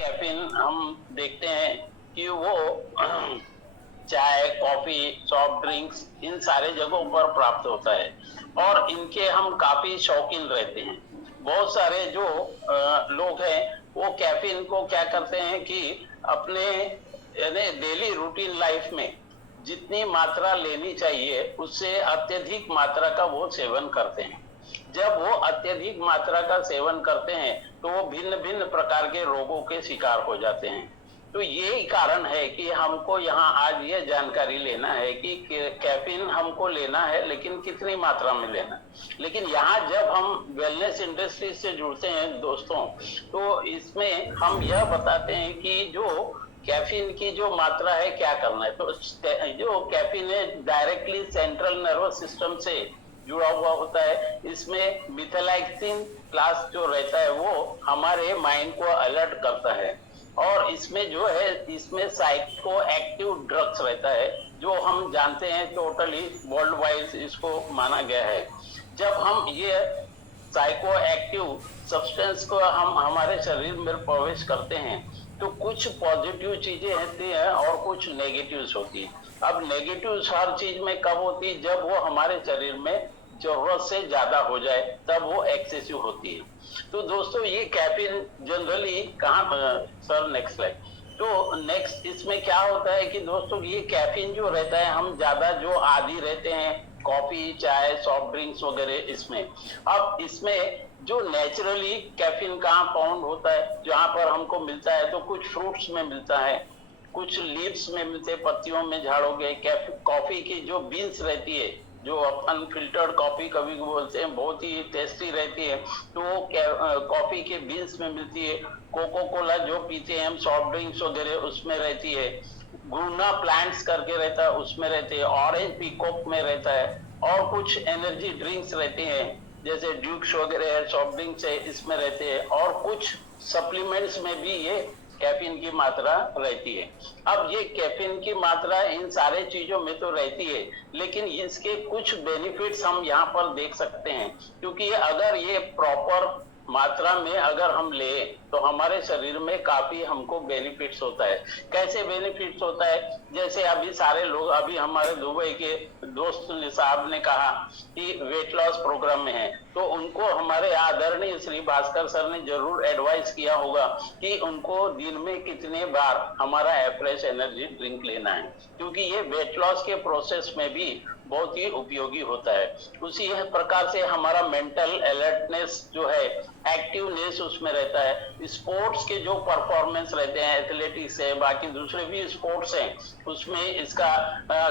Caffeine हम देखते हैं कि वो चाय, कॉफी, सॉफ्ट ड्रिंक्स इन सारे जगहों पर प्राप्त होता है और इनके हम काफी शौकीन रहते हैं। बहुत सारे जो लोग हैं वो कैफीन को क्या करते हैं कि अपने यानी डेली रूटीन लाइफ में जितनी मात्रा लेनी चाहिए उससे अत्यधिक मात्रा का वो सेवन करते हैं। जब वो अत्यधिक मात्रा का सेवन करते हैं तो वो भिन्न भिन्न प्रकार के रोगों के शिकार हो जाते हैं। तो यही कारण है कि हमको यहाँ आज ये जानकारी लेना है कि कैफीन हमको लेना है लेकिन कितनी मात्रा में लेना। लेकिन यहाँ जब हम वेलनेस इंडस्ट्री से जुड़ते हैं दोस्तों, तो इसमें हम यह बताते हैं कि जो कैफीन की जो मात्रा है क्या करना है। तो जो कैफीन है डायरेक्टली सेंट्रल नर्वस सिस्टम से जुड़ा हुआ होता है। इसमें मिथाइलैक्सिन क्लास जो रहता है वो हमारे माइंड को अलर्ट करता है और इसमें जो है इसमें साइको एक्टिव ड्रग्स रहता है जो हम जानते हैं टोटली वर्ल्ड वाइड इसको माना गया है। जब हम ये साइको एक्टिव सब्सटेंस को हम हमारे शरीर में प्रवेश करते हैं तो कुछ पॉजिटिव चीजें होती हैं और कुछ नेगेटिव्स होती है। अब नेगेटिव्स हर चीज में कब होती है? जब वो हमारे शरीर में जरूरत से ज्यादा हो जाए तब वो एक्सेसिव होती है। तो दोस्तों ये कैफीन जनरली कहाँ सर नेक्स्ट स्लाइड। तो नेक्स्ट इसमें क्या होता है कि दोस्तों ये कैफीन जो रहता है हम ज्यादा जो आदी रहते हैं कॉफी, चाय, सॉफ्ट ड्रिंक्स वगैरह इसमें। अब इसमें जो नेचुरली कैफीन कहाँ फाउंड होता है, जहां पर हमको मिलता है तो कुछ फ्रूट्स में मिलता है, कुछ लीव्स में मिलते हैं, पत्तियों में झाड़ोगे। कॉफी की जो बीन्स रहती है जो अपन फिल्टर्ड कॉफी कभी बोलते हैं बहुत ही टेस्टी रहती है तो वो कॉफी के बीन्स में मिलती है। कोको कोला जो पीते हैं हम सॉफ्ट ड्रिंक्स वगैरह उसमें रहती है। गुना प्लांट्स करके रहता है उसमें रहते हैं। ऑरेंज पीकॉक में रहता है और कुछ एनर्जी ड्रिंक्स रहते हैं जैसे ड्यूक्स वगैरह है, सॉफ्ट ड्रिंक्स है इसमें रहते हैं और कुछ सप्लीमेंट्स में भी ये कैफीन की मात्रा रहती है। अब ये कैफीन की मात्रा इन सारे चीजों में तो रहती है लेकिन इसके कुछ बेनिफिट्स हम यहाँ पर देख सकते हैं क्योंकि अगर ये प्रॉपर मात्रा में अगर हम ले तो हमारे शरीर में काफी हमको बेनिफिट्स होता है। कैसे बेनिफिट्स होता है? जैसे अभी सारे लोग अभी हमारे दुबई के दोस्त साहब ने कहा कि वेट लॉस प्रोग्राम में है तो उनको हमारे आदरणीय श्री भास्कर सर ने जरूर एडवाइस किया होगा कि उनको दिन में कितने बार हमारा फ्रेश एनर्जी ड्रिंक लेना है क्योंकि ये वेट लॉस के प्रोसेस में भी बहुत ही उपयोगी होता है। उसी प्रकार से हमारा मेंटल अलर्टनेस जो है, एक्टिवनेस उसमें रहता है। स्पोर्ट्स के जो परफॉर्मेंस रहते हैं, एथलेटिक्स है, बाकी दूसरे भी स्पोर्ट्स हैं, उसमें इसका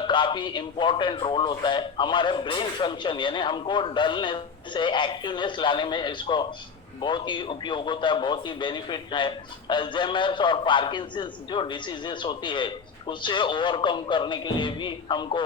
काफी इंपॉर्टेंट रोल होता है। हमारे ब्रेन फंक्शन यानी हमको डलनेस से एक्टिवनेस लाने में इसको बहुत ही उपयोग होता है, बहुत ही बेनिफिट है। अल्जाइमर्स और पार्किंसंस जो डिसीजेस होती है उससे ओवरकम करने के लिए भी हमको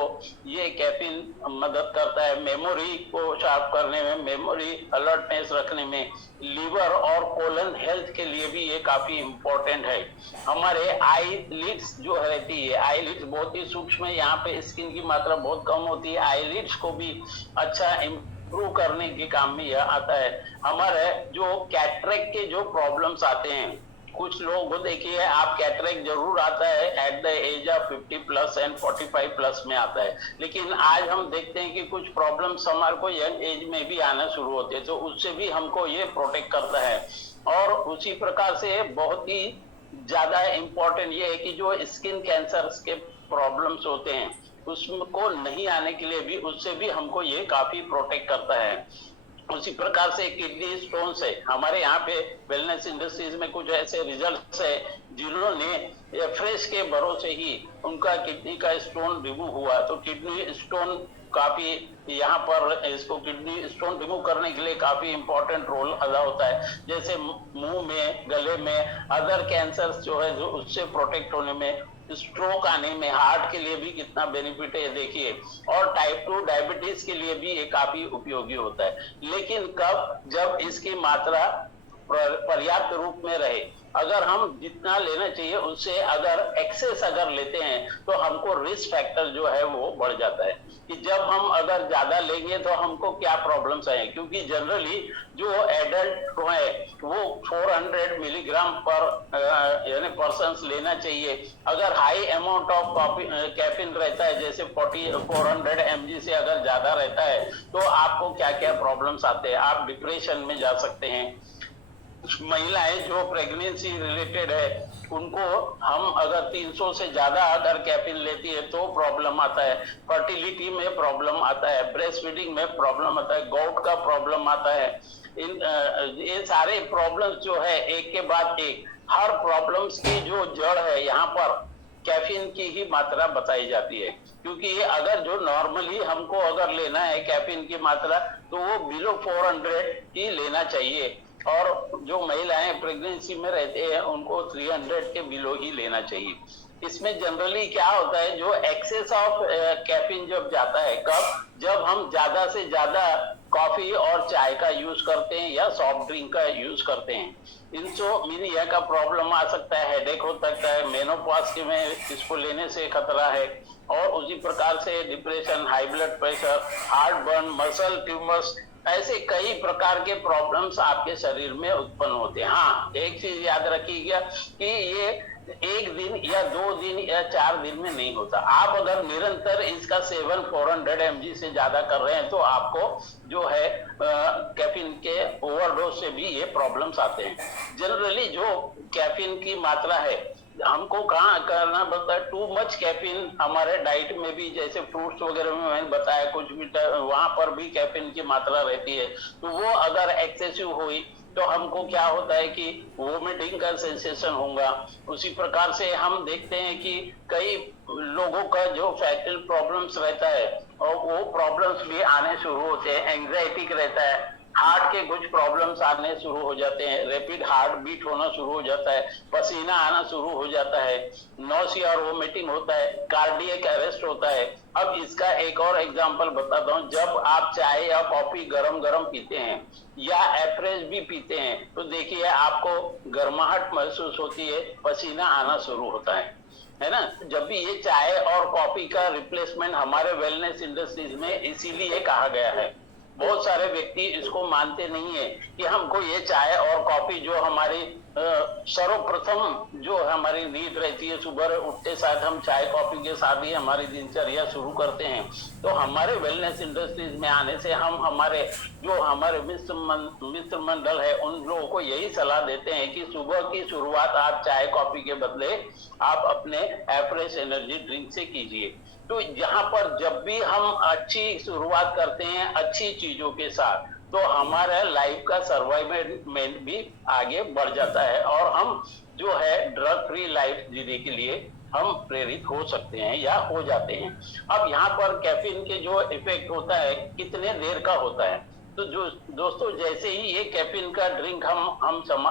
ये कैफीन मदद करता है। मेमोरी को शार्प करने में, मेमोरी अलर्टनेस रखने में, लीवर और कोलन हेल्थ के लिए भी ये काफी इंपॉर्टेंट है। हमारे आई लिड्स जो रहती है, आई लिड्स बहुत ही सूक्ष्म है, यहाँ पे स्किन की मात्रा बहुत कम होती है। आई लिड्स को भी अच्छा इम्प्रूव करने के काम में यह आता है। हमारे जो कैटरेक्ट के जो प्रॉब्लम्स आते हैं, कुछ लोगों को देखिए आप कैटरेक्ट जरूर आता है at the age of 50 plus and 45 plus में आता है, लेकिन आज हम देखते हैं कि कुछ प्रॉब्लम्स हमारे को यंग एज में भी आना शुरू होते हैं तो उससे भी हमको ये प्रोटेक्ट करता है। और उसी प्रकार से बहुत ही ज्यादा इम्पोर्टेंट ये है कि जो स्किन कैंसर के प्रॉब्लम्स होते हैं उसको नहीं आने के लिए भी उससे भी हमको ये काफी प्रोटेक्ट करता है। उसी प्रकार से किडनी स्टोन्स है, हमारे यहाँ पे वेलनेस इंडस्ट्रीज में कुछ ऐसे रिजल्ट्स है जिन्होंने फ्रेश के भरोसे ही उनका किडनी का स्टोन रिमूव हुआ। तो किडनी स्टोन काफी यहाँ पर इसको किडनी स्टोन रिमूव करने के लिए काफी इंपॉर्टेंट रोल अदा होता है। जैसे मुंह में, गले में अदर कैंसर जो है जो उससे प्रोटेक्ट होने में, स्ट्रोक आने में, हार्ट के लिए भी कितना बेनिफिट है देखिए। और टाइप 2 डायबिटीज के लिए भी ये काफी उपयोगी होता है। लेकिन कब? जब इसकी मात्रा पर्याप्त रूप में रहे। अगर हम जितना लेना चाहिए उससे अगर एक्सेस अगर लेते हैं तो हमको रिस्क फैक्टर जो है वो बढ़ जाता है कि जब हम अगर ज्यादा लेंगे तो हमको क्या प्रॉब्लम्स आए, क्योंकि जनरली जो एडल्ट है वो 400 मिलीग्राम पर यानी पर्सन लेना चाहिए। अगर हाई अमाउंट ऑफ कैफीन रहता है जैसे 400 mg से अगर ज्यादा रहता है तो आपको क्या क्या प्रॉब्लम्स आते हैं, आप डिप्रेशन में जा सकते हैं। महिलाएं जो प्रेगनेंसी रिलेटेड है उनको हम अगर 300 से ज्यादा अगर कैफीन लेती है तो प्रॉब्लम आता है, फर्टिलिटी में प्रॉब्लम आता है, ब्रेस्ट फीडिंग में प्रॉब्लम आता है, गाउट का प्रॉब्लम आता है। ये सारे प्रॉब्लम्स जो है एक के बाद एक, हर प्रॉब्लम्स की जो जड़ है यहाँ पर कैफीन की ही मात्रा बताई जाती है। क्योंकि अगर जो नॉर्मली हमको अगर लेना है कैफीन की मात्रा तो वो बिलो 400 ही लेना चाहिए, और जो महिलाएं प्रेगनेंसी में रहते हैं उनको 300 के बिलो ही लेना चाहिए। इसमें जनरली क्या होता है, जो एक्सेस ऑफ कैफीन जब जाता है कब, जब हम ज्यादा से ज्यादा कॉफी और चाय का यूज करते हैं या सॉफ्ट ड्रिंक का यूज करते हैं। इंसोम्निया का प्रॉब्लम आ सकता है, हेडेक हो सकता है, मेनोपॉज में इसको लेने से खतरा है, और उसी प्रकार से depression, high blood pressure, heart burn, muscle tumours, ऐसे कई प्रकार के प्रॉब्लम्स आपके शरीर में उत्पन्न होते हैं। हाँ, एक चीज याद रखिएगा कि ये एक दिन या 2 दिन या 4 दिन में नहीं होता। आप अगर निरंतर इसका सेवन 400 mg से ज्यादा कर रहे हैं तो आपको जो है कैफीन के ओवरडोज से भी ये प्रॉब्लम्स आते हैं। जनरली जो कैफीन की मात्रा है हमको कहाँ करना पड़ता है, टू मच कैफीन हमारे डाइट में भी, जैसे फ्रूट्स वगैरह में मैंने बताया कुछ भी वहां पर भी कैफीन की मात्रा रहती है, तो वो अगर एक्सेसिव हुई तो हमको क्या होता है कि वोमिटिंग का सेंसेशन होगा। उसी प्रकार से हम देखते हैं कि कई लोगों का जो फैटल प्रॉब्लम्स रहता है और वो प्रॉब्लम्स भी आने शुरू होते हैं, एंग्जाइटी रहता है, हार्ट के कुछ प्रॉब्लम्स आने शुरू हो जाते हैं, रैपिड हार्ट बीट होना शुरू हो जाता है, पसीना आना शुरू हो जाता है, नोसिया और वोमिटिंग होता है, कार्डियक अरेस्ट होता है। अब इसका एक और एग्जांपल बताता हूं, जब आप चाय या कॉफी गरम गरम पीते हैं या एवरेज भी पीते हैं तो देखिए आपको गर्माहट महसूस होती है, पसीना आना शुरू होता है ना। जब भी ये चाय और कॉफी का रिप्लेसमेंट हमारे वेलनेस इंडस्ट्रीज में इसीलिए कहा गया है। बहुत सारे व्यक्ति इसको मानते नहीं है कि हमको ये चाय और कॉफी जो हमारी सर्वप्रथम जो हमारी नीड रहती है, सुबह उठते साथ हम चाय कॉफी के साथ ही हमारी दिनचर्या शुरू करते हैं। तो हमारे वेलनेस इंडस्ट्रीज में आने से हम हमारे जो हमारे मित्र मंडल है उन लोगों को यही सलाह देते हैं कि सुबह की शुरुआत आप चाय कॉफी के बदले आप अपने एवरेज एनर्जी ड्रिंक से कीजिए। तो यहाँ पर जब भी हम अच्छी शुरुआत करते हैं अच्छी चीजों के साथ तो हमारा लाइफ का सर्वाइवमेंट भी आगे बढ़ जाता है और हम जो है ड्रग फ्री लाइफ जीने के लिए हम प्रेरित हो सकते हैं या हो जाते हैं। अब यहाँ पर कैफीन के जो इफेक्ट होता है कितने देर का होता है, तो जो दोस्तों जैसे ही ये कैफीन का ड्रिंक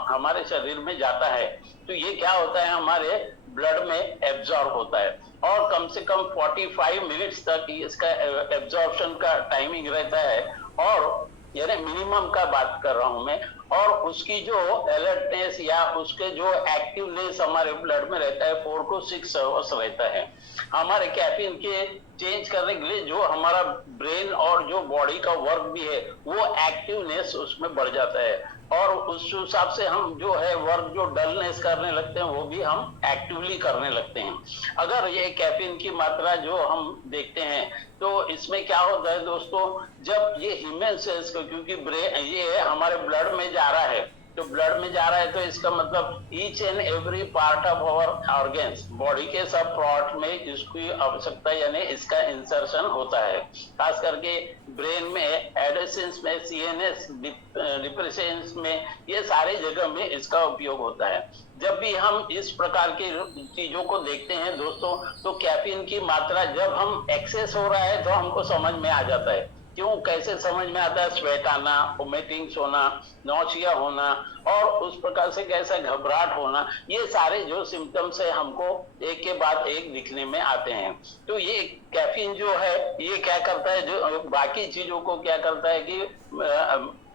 हमारे शरीर में जाता है तो ये क्या होता है, हमारे ब्लड में एब्जॉर्ब होता है और कम से कम 45 मिनट्स तक इसका एब्जॉर्प्शन का टाइमिंग रहता है, और यानी मिनिमम का बात कर रहा हूं मैं। और उसकी जो अलर्टनेस या उसके जो एक्टिवनेस हमारे ब्लड में रहता है 4 to 6 आवर्स रहता है। हमारे कैफीन के चेंज करने के लिए जो हमारा ब्रेन और जो बॉडी का वर्क भी है वो एक्टिवनेस उसमें बढ़ जाता है, और उस हिसाब से हम जो है वर्क जो डलनेस करने लगते हैं वो भी हम एक्टिवली करने लगते हैं। अगर ये कैफीन की मात्रा जो हम देखते हैं तो इसमें क्या होता है दोस्तों, जब ये ह्यूमन सेल्स को, क्योंकि ब्रेन ये हमारे ब्लड में जा रहा है, तो ब्लड में जा रहा है तो इसका मतलब each and every part of our organs, body के सब पार्ट में इसकी आवश्यकता यानी इसका इंसर्शन होता है। खास करके ब्रेन में, एडोसेंस में, सीएनएस डिप्रेशंस में, ये सारे जगह में इसका उपयोग होता है। जब भी हम इस प्रकार की चीजों को देखते हैं दोस्तों तो कैफीन की मात्रा जब हम एक्सेस हो रहा है तो हमको समझ में आ जाता है। क्यों, कैसे समझ में आता है, स्वेट आना, वोमिटिंग्स होना, नौसिया होना और उस प्रकार से कैसा घबराहट होना, ये सारे जो सिम्टम्स है हमको एक के बाद एक दिखने में आते हैं। तो ये कैफीन जो है ये क्या करता है, जो बाकी चीजों को क्या करता है कि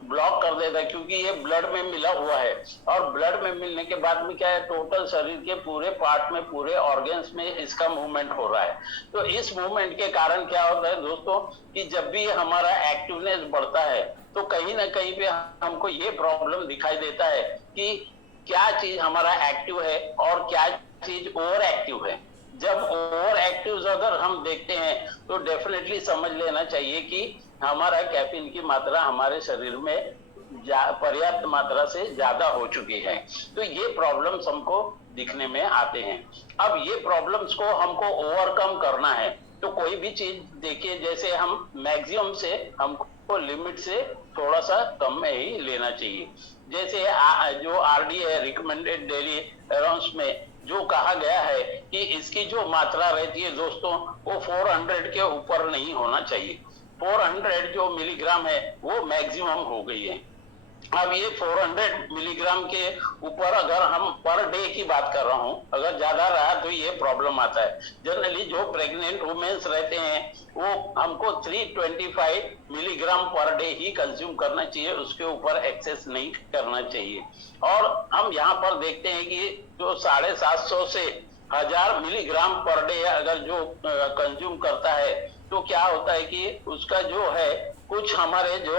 ब्लॉक कर देता है, क्योंकि ये ब्लड में मिला हुआ है। और ब्लड में मिलने के बाद में क्या है, टोटल शरीर के पूरे पार्ट में, पूरे ऑर्गन्स में इसका मूवमेंट हो रहा है। तो इस मूवमेंट के कारण क्या होता है दोस्तों, कि जब भी हमारा एक्टिवनेस बढ़ता है तो कहीं ना कहीं पे हमको ये प्रॉब्लम दिखाई देता है कि क्या चीज हमारा एक्टिव है और क्या चीज ओवर एक्टिव है। जब ओवर एक्टिव अगर हम देखते हैं तो डेफिनेटली समझ लेना चाहिए कि हमारा कैफीन की मात्रा हमारे शरीर में पर्याप्त मात्रा से ज्यादा हो चुकी है। तो ये प्रॉब्लम्स हमको दिखने में आते हैं। अब ये प्रॉब्लम्स को हमको ओवरकम करना है, तो कोई भी चीज देखिए, जैसे हम मैक्सिमम से हमको लिमिट से थोड़ा सा कम में ही लेना चाहिए। जैसे जो आरडी है, रिकमेंडेड डेली अलाउंस में जो कहा गया है कि इसकी जो मात्रा रहती है दोस्तों, वो 400 के ऊपर नहीं होना चाहिए। 400 जो मिलीग्राम है वो मैक्सिमम हो गई है। अब ये 400 मिलीग्राम के ऊपर अगर हम पर डे की बात कर रहा हूं, अगर ज्यादा रहा तो ये प्रॉब्लम आता है। जनरली जो प्रेग्नेंट वुमेन्स रहते हैं वो हमको 325 मिलीग्राम पर डे ही कंज्यूम करना चाहिए, उसके ऊपर एक्सेस नहीं करना चाहिए। और हम यहाँ पर देखते हैं कि जो 750 से 1000 मिलीग्राम पर डे अगर जो कंज्यूम करता है तो क्या होता है कि उसका जो है कुछ हमारे जो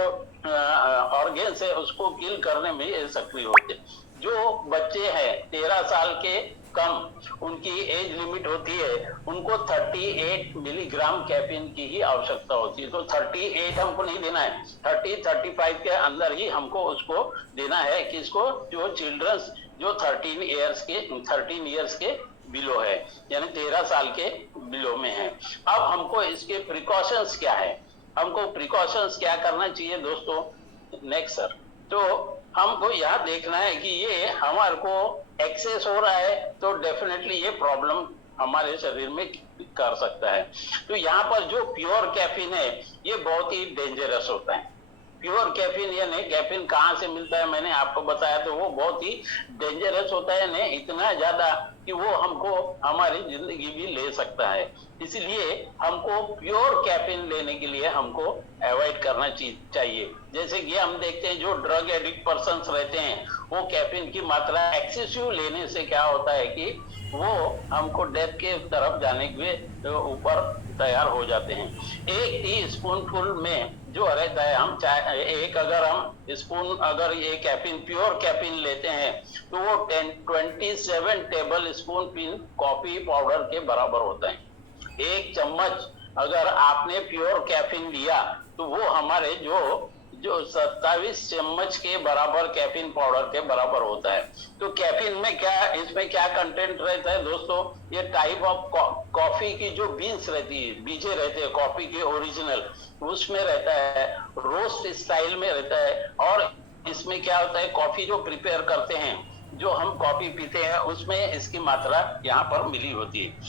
ऑर्गेन्स है उसको किल करने में ये सक्रिय होते हैं। जो बच्चे हैं 13 साल के कम, उनकी एज लिमिट होती है, उनको 38 मिलीग्राम कैफीन की ही आवश्यकता होती है। तो 38 हमको नहीं देना है, 30-35 के अंदर ही हमको उसको देना है। किसको? जो चिल्ड्रंस जो 13 ईयर्स के बिलो है, यानी 13 साल के बिलो में है। अब हमको इसके प्रिकॉशंस क्या है, हमको प्रिकॉशंस क्या करना चाहिए दोस्तों? Next sir. तो हमको यहाँ देखना है कि ये हमारे को एक्सेस हो रहा है तो डेफिनेटली ये प्रॉब्लम हमारे शरीर में कर सकता है। तो यहाँ पर जो प्योर कैफीन है ये बहुत ही डेंजरस होता है। प्योर कैफीन यानी कैफीन कहाँ से मिलता है मैंने आपको बताया, तो वो बहुत ही डेंजरस होता है, यानी इतना ज्यादा कि वो हमको हमारी जिंदगी भी ले सकता है। इसलिए हमको प्योर कैफीन लेने के लिए हमको अवॉइड करना चाहिए। जैसे कि हम देखते हैं जो ड्रग एडिक्ट पर्सन रहते हैं वो कैफीन की मात्रा एक्सेसिव लेने से क्या होता है कि वो हमको डेथ के तरफ जाने के ऊपर तैयार हो जाते हैं। 1 टी स्पूनफुल में जो रहता है, हम चाहे एक अगर हम स्पून अगर ये कैफीन प्योर कैफीन लेते हैं तो वो 27 टेबल स्पून कॉफी पाउडर के बराबर होता है। 1 चम्मच अगर आपने प्योर कैफीन लिया तो वो हमारे जो 27 चम्मच के बराबर कैफीन पाउडर के बराबर होता है। तो कैफीन में क्या, इसमें क्या कंटेंट रहता है दोस्तों? ये टाइप ऑफ कॉफी की जो बीन्स रहती है, बीजे रहते हैं कॉफी के ओरिजिनल, उसमें रहता है, रोस्ट स्टाइल में रहता है। और इसमें क्या होता है, कॉफी जो प्रिपेयर करते हैं, जो हम कॉफी पीते हैं, उसमें इसकी मात्रा यहाँ पर मिली होती है।